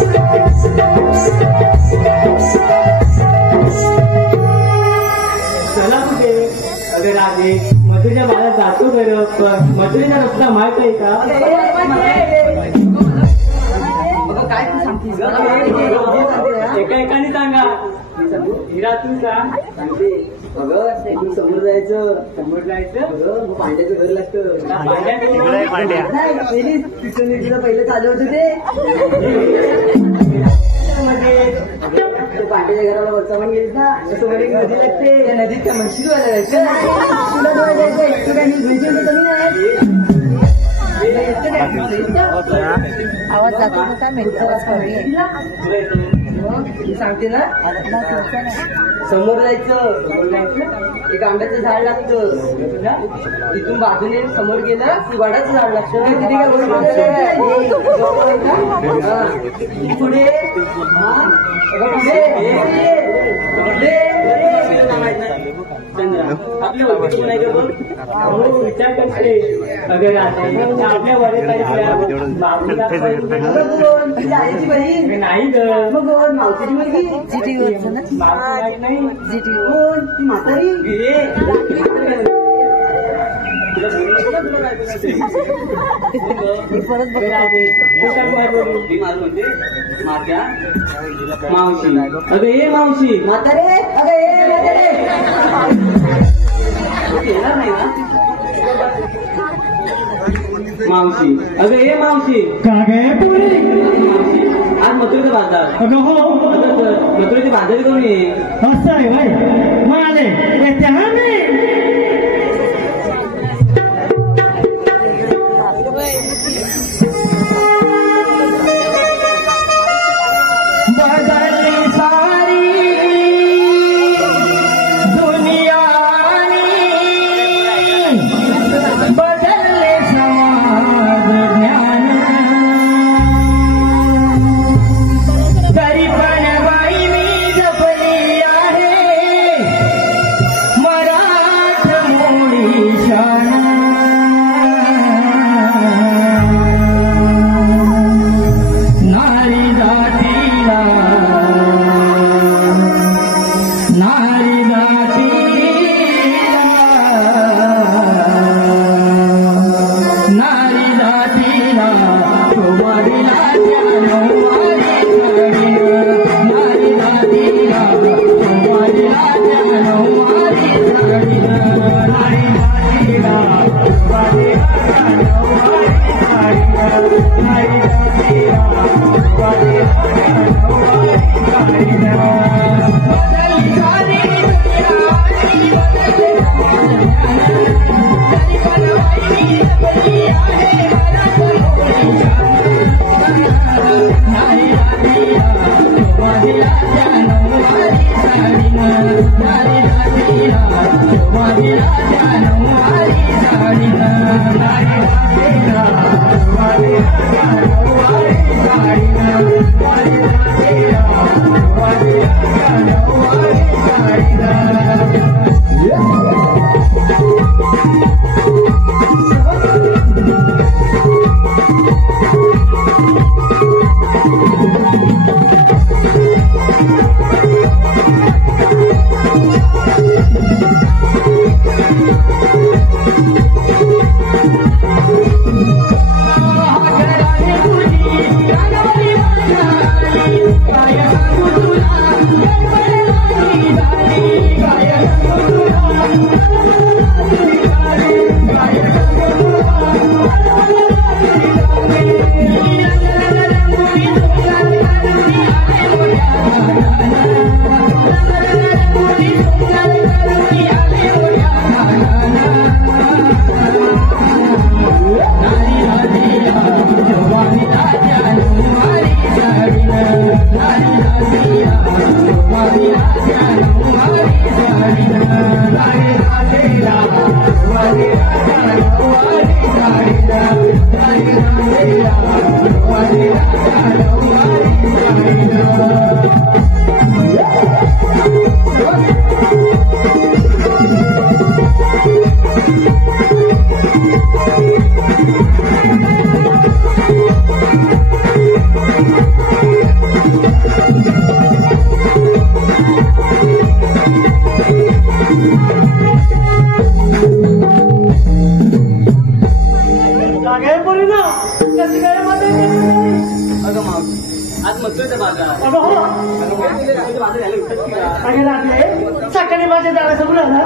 Thank you. अरे मथुरेच्या बाळा जातो बरं, पण मथुरेचा रस्ता माहित आहे का? काय तू सांगतीस? एकाने सांगा. हिरा तू सांग. सांगते बघ, समोर जायचं. समोर जायचं. मग पांड्याचं घर लागतं. पांड्या पहिलं चालू होतं ते पांड्याच्या घराला वरचा पण गेलीस ना, तसं मध्ये एक नदी लागते. त्या नदीत त्या म्हणशी धुवायला जायचं. तुला धुवायला जायचं. एकटं काय कमी नाही. आवाज जातो ना काय माहिती सांगते ना, समोर जायचं. एक आंब्याचं झाड लागतं. तिथून बाजूने समोर गेलं की वडाचं झाड लागतं. तिथे काय पुढे आपल्या विचार करते. अगर आपल्या आईची बहीण नाही ग, मग मावशीची मुलगी नाही कोण ती म्हातारी. मावशी. अगं ये मावशी. म्हातारे येणार नाही ना मावशी. अगं ये मावशी. आज मथुरेचा बाजार. अगं हो, मथुरेची बाजारी करून ये. असं आहे भाई. मग आले Yeah. का मावशी आज मस्तोय बाजार अगं हो बाजार झाले उठत की का? अगे रात्री सकाळी माझ्या दारासमोर आला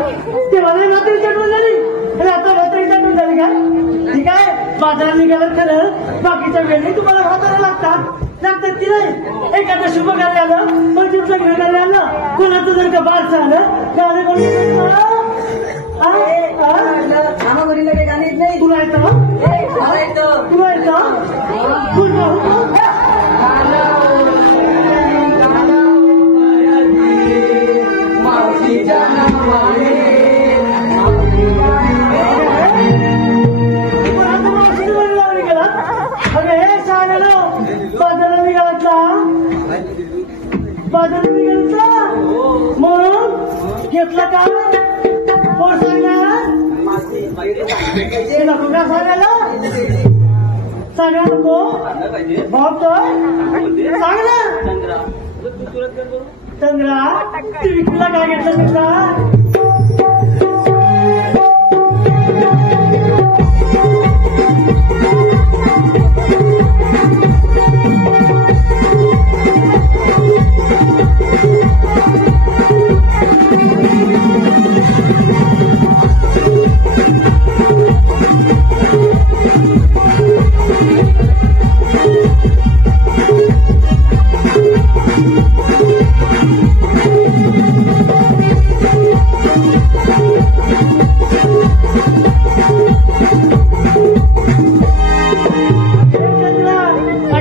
तेव्हा रात्री चटून झाली आणि आता रात्री चटून झाली का ठीक आहे बाजारात निघालं खरं बाकीच्या वेळी तुम्हाला भाताला लागतात की नाही एखादं शुभ कार्य आलं पंचवीसला घेऊन आलं कोणाचं जर का बारसं आलं गाणे म्हणून मामा मुलीला काही गाणे येत नाही तुला येतं मला येतं तुला येतं मावशीच्या नावाने अरे हे सांगलो बाजारात निघाला मग घेतलं का कोण सांगणार नको का सांगायला सांगा नको भावतोय सांग ना चंद्रा तू विकूला काय घेतलं चंद्रा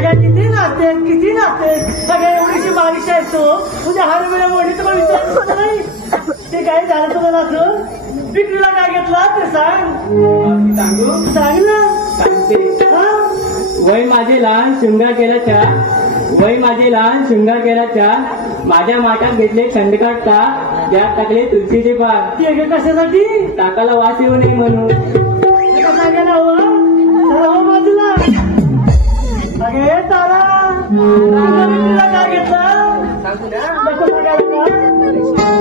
किती नाते सगळ्या एवढीशी बारिश आहे तो तुझ्या हार वेळा मोठी तर विचार नाही ते काय झालं तुला नाचून विक्रीला काय घेतला ते सांग सांग ना वय माझे लहान शृंगार केला चार वय माझे लहान शृंगार केला चार माझ्या माठात घेतले थंडगार ताक त्यात टाकले तुळशीचे पाक ते कशासाठी ताकाला वास येऊ नये म्हणून सांगायला हवं बाजूला अगे तारा विक्रीला काय घेतलं सांगू ना नको सांगायला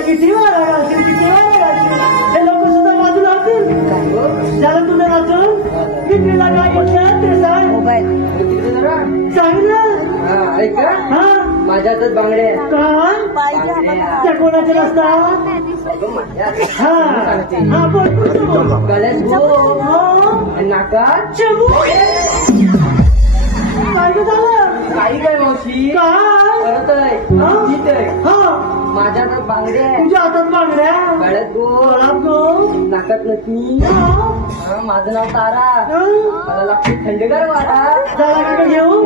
किती वारा घालतील किती वारा घालतील हे लोक सुद्धा बाजूला होतील त्याला तुझं नाचून विक्रीला काय घेतलं ते सांग मोबाईल सांग ना ऐक हा माझ्या हातात बांगडे आहेत का त्या कोणाच्या नसतात हा हा बोल गळ्यात भो नाकात चमू काय झालं काही काय मावशी काय परत आहे ठीक आहे हा माझ्या हातात बांगडे आहे तुझ्या हातात बांगड्या गळ्यात गो गळ्यात गो नाकात नथनी माझं नाव तारा मला लागते थंडगार वारा झाला का घेऊ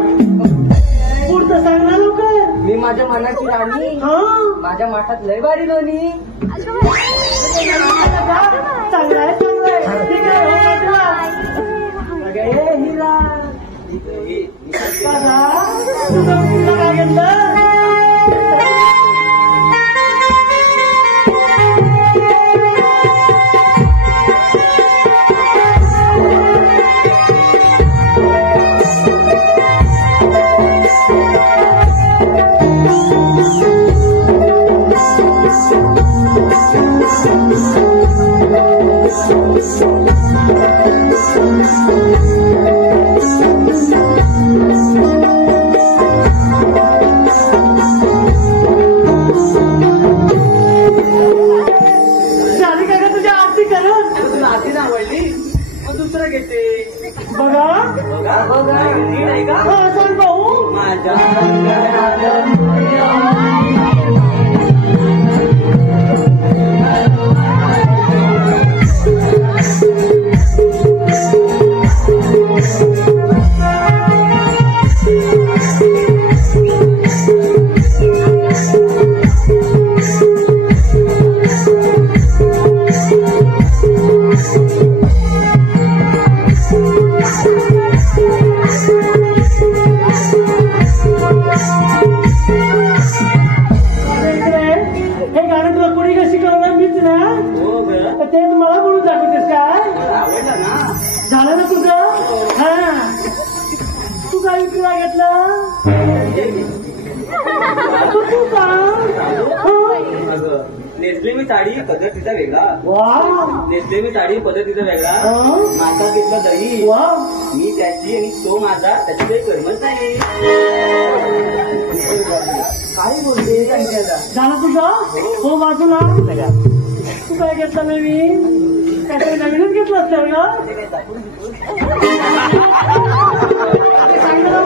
पुढचं सांग ना लोक मी माझ्या मनाची राणी माझ्या माठात लय भारी लोणी चांगलाय चांगलाय ठीक आहे अगे हिरा तुझं काय घेतलं नाती आवडली मग दुसरं घेते बघा नीट आहे का सांग भाऊ माझ्या काय विकला घेतला तू सांग. अगं नेसले मी साडी पद्धतीचा वेगळा, वा नेसले मी साडी पद्धतीचा वेगळा, माझा घेतला दही वा मी त्याची आणि तो माझा, त्याची काही कर्मच नाही. काय बोलते सांगितलं झालं तुझं हो बाजूला. तू काय घेतला नवीन काय नवीनच घेतलं असतं ना. सांग ना.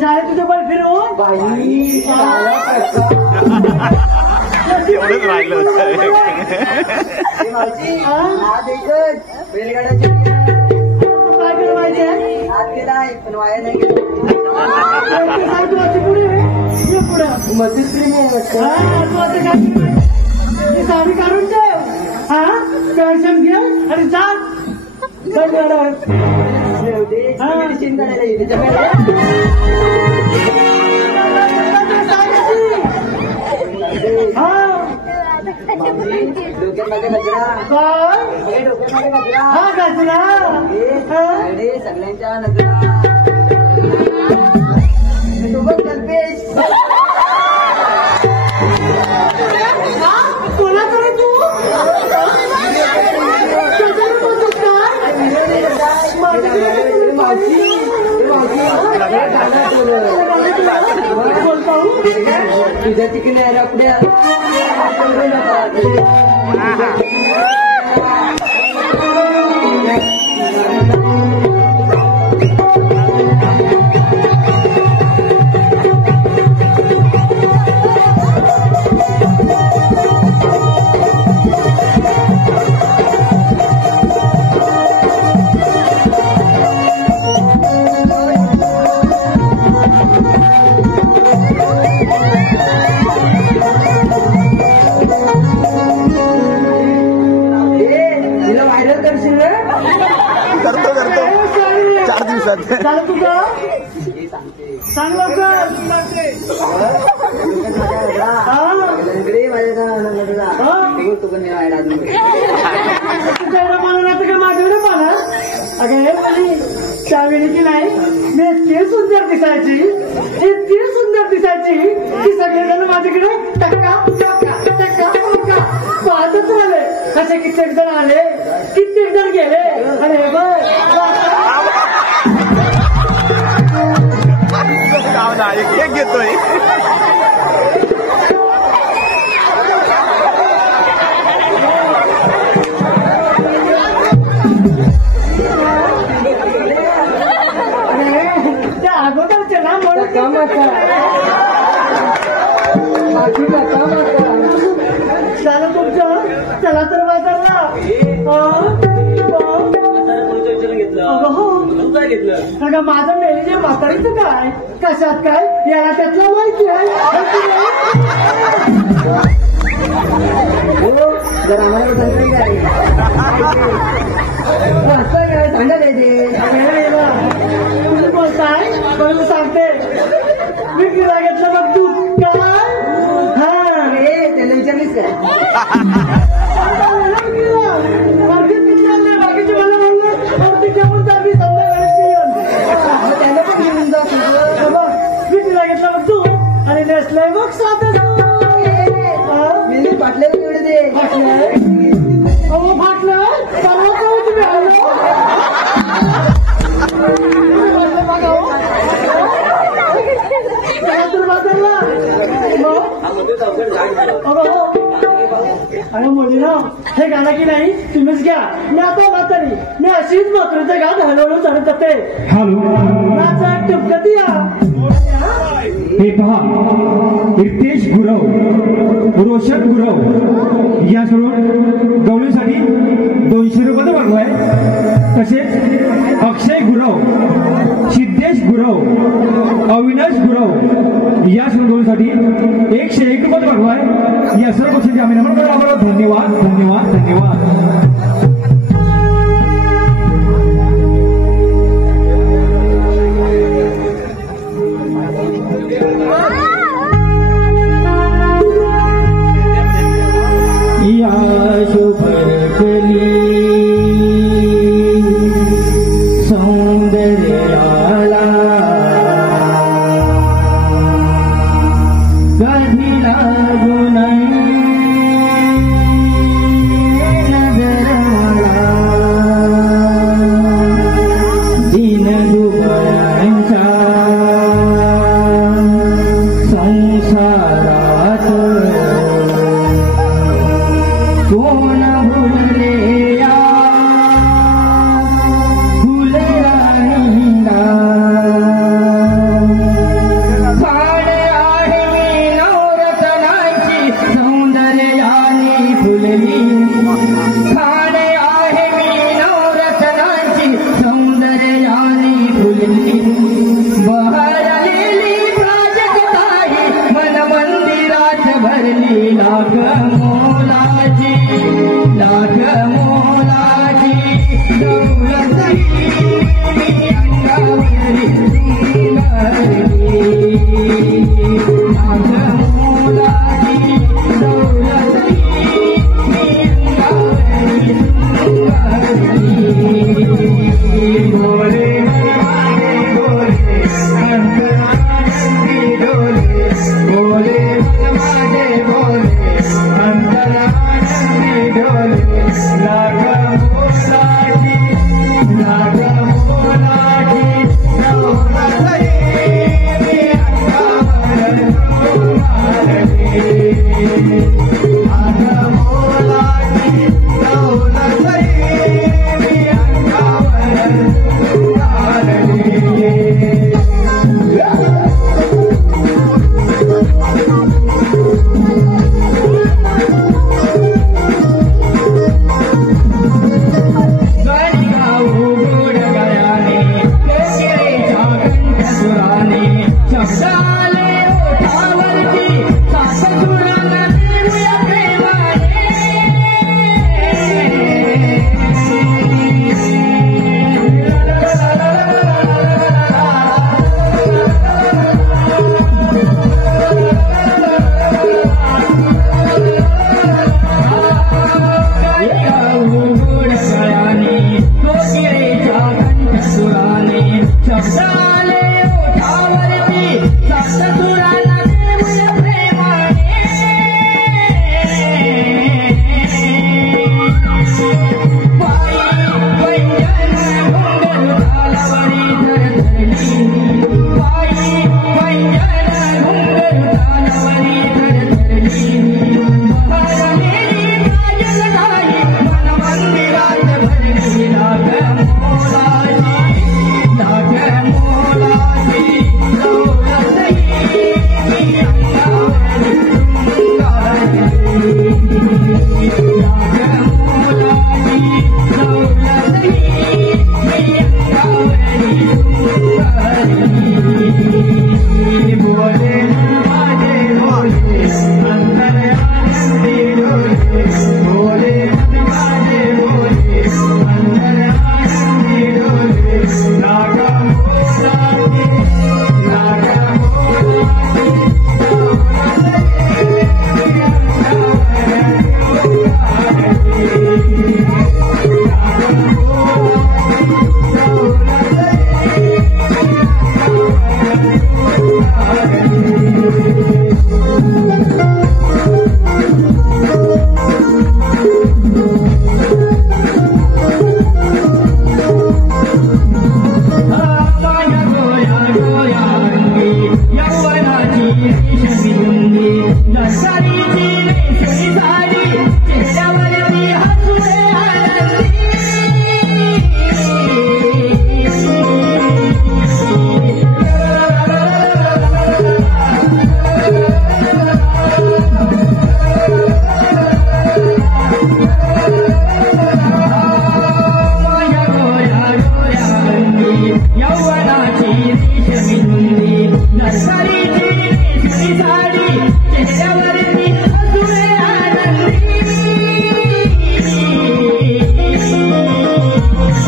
झाले तुझे बळ फिरवून बाई एवढंच राहिलं होतं. मावशी हात एकच बैलगाड्याचे काय केलं माहिती आहे हात गेलाय पण वाया नाही गेला. तू आता पुढे ये पुढं. मजूर प्रेमी आहे वाटतं. हा, तू आता काय केलं? ही साडी काढून ठेव. हा पेन्शन घे आणि जा बैलगाड्यावर. शेवटी हा. मेडिसिन काढायला येते त्याच्याकडे. हा डोक्यात माझ्या गजरा काय डोक्यात माझ्या गजरा हा गाजला अरे सगळ्यांच्या नजरा सोबत कल्पेश कोणाचं रे तू कशाला बोलतोस काय? माझ्याकडे मावशी बोलतो तुझ्या तिकडे आहे आपल्या तिला व्हायरल करशील ना करतो 4 दिवसात. झालं तुझं सांग लवकर लंगडे माझ्या नजरा तू पण व्हायला तुझ्याकडे मला नाही तर माझ्याकडे मला अगं हे म्हणजे त्यावेळी की नाही मी इतकी सुंदर दिसायची इतकी सुंदर दिसायची की सगळेजण माझ्याकडे टक्का टक्का टक्का टक्का पाहतच राहिले. असे कित्येक जण आले कित्येक जण गेले आणि हे बघ गाव ना एक घेतोय. त्या अगोदरचे ना म्हणून चला तुमचं चला तर बाजारला घेतलं हो तू काय घेतलं? अगं माझं मेलेले म्हातारीचं काय कशात काय याला त्यातलं माहिती आहे. हो जर आम्हाला सांगता काय सांगा द्यायचे तुम्ही बोलताय पण सांगते मी गिरा घेतलं बघ तू काय हा त्याला विचारलीस काय बाकीचे मला म्हणलं वरती घेऊन जावी संध्याकाळी त्याला पण घेऊन जा मी गिरा घेतलं बघ तू आणि नेसलंय बघ साधं मी पाटल्याला एवढे दे अहो फाटलं परवा करू तुम्ही आलो चला तर म्हातारला अरे मुलीना हे गाणं की नाही तुम्हीच घ्या. मी आता म्हातारी मी अशीच म्हातारीचं गाणं हळूहळू चालत जाते. नाचा टपकती या. हे पहा रितेश गुरव रोशन गुरव या सोडून गवळीसाठी 200 रुपये मागवाय. तसेच अक्षय गुरव सिद्धेश गुरव अविनाश गुरव या सोडून गवळीसाठी 101 रुपये मागवाय. या सर्व पक्षांचे आम्ही नमन करतो. आम्हाला धन्यवाद धन्यवाद धन्यवाद. रेशमी रुंदी नरसारीची रेशमी साडी चेहऱ्यावरती हसुरे आनंदी यौवनाची रेशमी रुंदी नरसारीची रेशमी साडी चेहऱ्यावरती हसुरे आनंदी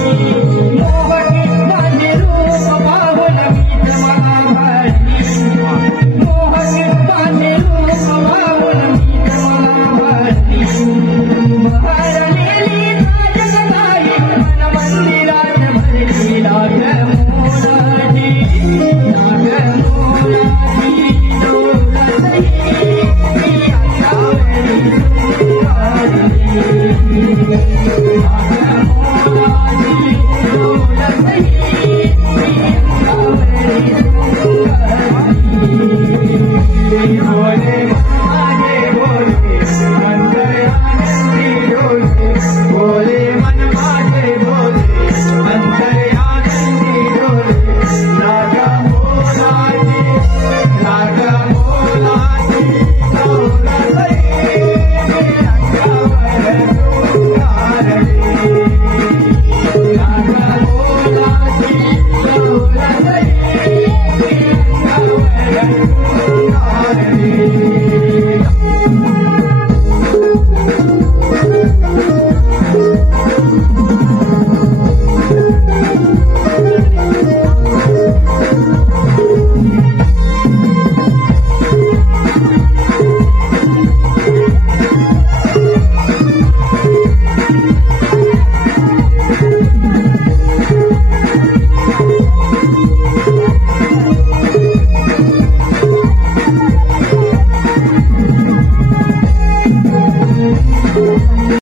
मोहनी माझे रूप पाहून मीच मला भाळली मोहनी माझे रूप पाहून मीच मला भाळली बहरलेली जगदाई मन मंदिरात भरली लाग मोराची डोलतही मी अंगावरी सुखावली